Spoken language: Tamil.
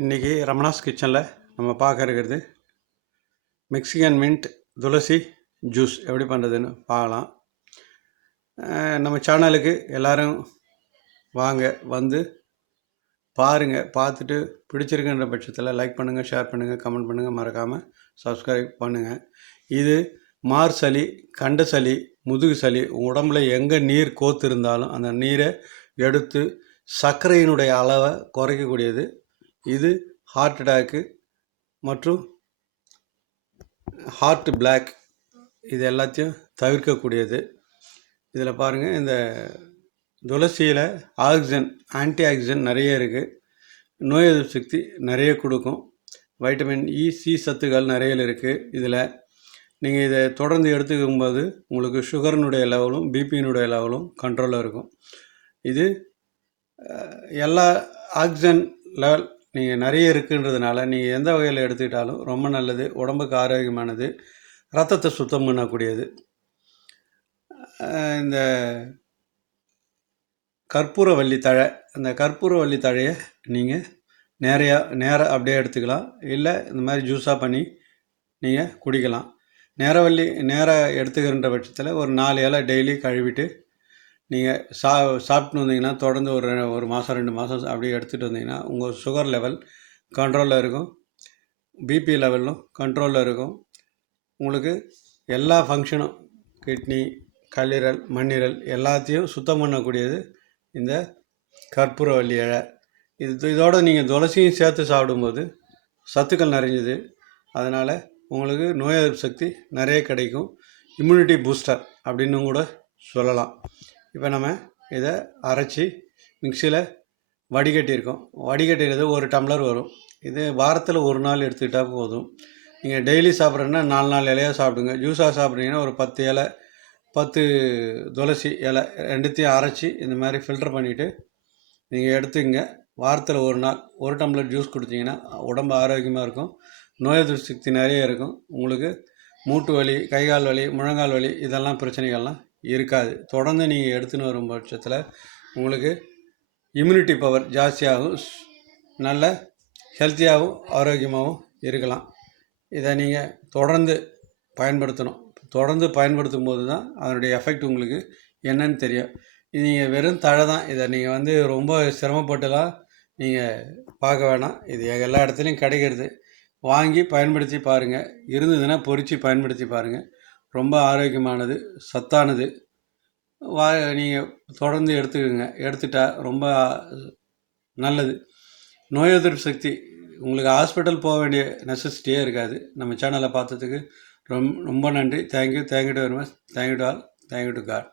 இன்றைக்கி ரமணாஸ் கிச்சனில் நம்ம பார்க்க இருக்கிறது மெக்சிகன் மின்ட் துளசி ஜூஸ் எப்படி பண்ணுறதுன்னு பார்க்கலாம். நம்ம சேனலுக்கு எல்லோரும் வாங்க, வந்து பாருங்கள். பார்த்துட்டு பிடிச்சிருக்குன்ற பட்சத்தில் லைக் பண்ணுங்கள், ஷேர் பண்ணுங்கள், கமெண்ட் பண்ணுங்கள், மறக்காமல் சப்ஸ்கிரைப் பண்ணுங்கள். இது மார் சளி, கண்ட சளி, முதுகு சளி, உடம்புல எங்கே நீர் கோத்து இருந்தாலும் அந்த நீரை எடுத்து சர்க்கரையினுடைய அளவை குறைக்கக்கூடியது. இது ஹார்ட் அட்டாக்கு மற்றும் ஹார்ட் பிளாக் இது எல்லாத்தையும் தவிர்க்கக்கூடியது. இதில் பாருங்கள், இந்த துளசியில் ஆன்டி ஆக்சிஜன் நிறைய இருக்குது. நோய் எதிர்ப்பு சக்தி நிறைய கொடுக்கும். வைட்டமின் இ, சி சத்துக்கள் நிறைய இருக்குது. இதில் நீங்கள் இதை தொடர்ந்து எடுத்துக்கும்போது உங்களுக்கு சுகரினுடைய லெவலும் பிபியினுடைய லெவலும் கண்ட்ரோலில் இருக்கும். இது எல்லா ஆக்சிஜன் லெவல் நீங்கள் நிறைய இருக்குன்றதுனால நீங்கள் எந்த வகையில் எடுத்துக்கிட்டாலும் ரொம்ப நல்லது, உடம்புக்கு ஆரோக்கியமானது, ரத்தத்தை சுத்தம் பண்ணக்கூடியது. இந்த கற்பூரவள்ளி தழை, அந்த கற்பூரவள்ளி தழையை நீங்கள் நேராக அப்படியே எடுத்துக்கலாம். இல்லை இந்த மாதிரி ஜூஸாக பண்ணி நீங்கள் குடிக்கலாம். நேராக எடுத்துக்கின்ற பட்சத்தில் ஒரு 4 இலை டெய்லி கழுவிட்டு நீங்கள் சாப்பிட்டு வந்தீங்கன்னா தொடர்ந்து ஒரு மாதம் 2 மாதம் அப்படியே எடுத்துகிட்டு வந்தீங்கன்னா உங்கள் சுகர் லெவல் கண்ட்ரோலில் இருக்கும், பிபி லெவலும் கண்ட்ரோலில் இருக்கும். உங்களுக்கு எல்லா ஃபங்க்ஷனும் கிட்னி, கல்லீரல், மண்ணீரல் எல்லாத்தையும் சுத்தம் பண்ணக்கூடியது இந்த கற்பூரவள்ளி இலை. இதோடு நீங்கள் துளசியும் சேர்த்து சாப்பிடும்போது சத்துக்கள் நிறைஞ்சது. அதனால் உங்களுக்கு நோய் எதிர்ப்பு சக்தி நிறைய கிடைக்கும். இம்யூனிட்டி பூஸ்டர் அப்படின்னு கூட சொல்லலாம். இப்போ நம்ம இதை அரைச்சி மிக்சியில் வடிகட்டியிருக்கோம். வடிகட்டினது 1 டம்ளர் வரும். இது வாரத்தில் 1 நாள் எடுத்துக்கிட்டால் போதும். நீங்கள் டெய்லி சாப்பிட்றேன்னா 4 இலையாக சாப்பிடுங்க. ஜூஸாக சாப்பிட்றீங்கன்னா ஒரு 10 இலை, 10 துளசி இலை ரெண்டுத்தையும் அரைச்சி இந்த மாதிரி ஃபில்டர் பண்ணிவிட்டு நீங்கள் எடுத்துக்கங்க. வாரத்தில் 1 நாள் 1 டம்ளர் ஜூஸ் கொடுத்தீங்கன்னா உடம்பு ஆரோக்கியமாக இருக்கும். நோய் எதிர்ப்பு சக்தி நிறைய இருக்கும். உங்களுக்கு மூட்டு வலி, கைகால் வலி, முழங்கால் வலி இதெல்லாம் பிரச்சனைகள்லாம் இருக்காது. தொடர்ந்து நீங்கள் எடுத்துன்னு வரும் பட்சத்தில் உங்களுக்கு இம்யூனிட்டி பவர் ஜாஸ்தியாகவும் நல்ல ஹெல்த்தியாகவும் ஆரோக்கியமாகவும் இருக்கலாம். இதை நீங்கள் தொடர்ந்து பயன்படுத்தணும். தொடர்ந்து பயன்படுத்தும் போது தான் அதனுடைய எஃபெக்ட் உங்களுக்கு என்னன்னு தெரியும். இது நீங்கள் வெறும் தழை தான். இதை நீங்கள் ரொம்ப சிரமப்பட்டுலாம் நீங்கள் பார்க்க வேணாம். இது எல்லா இடத்துலையும் கிடைக்கிறது. வாங்கி பயன்படுத்தி பாருங்கள். இருந்ததுன்னா பொறிச்சு பயன்படுத்தி பாருங்கள். ரொம்ப ஆரோக்கியமானது, சத்தானது. நீங்கள் தொடர்ந்து எடுத்துக்கோங்க. எடுத்துட்டால் ரொம்ப நல்லது. நோய் எதிர்ப்பு சக்தி உங்களுக்கு ஹாஸ்பிட்டல் போக வேண்டிய நெசசிட்டியே இருக்காது. நம்ம சேனலை பார்த்ததுக்கு ரொம்ப நன்றி. Thank you to very much. Thank you to all. Thank you to God.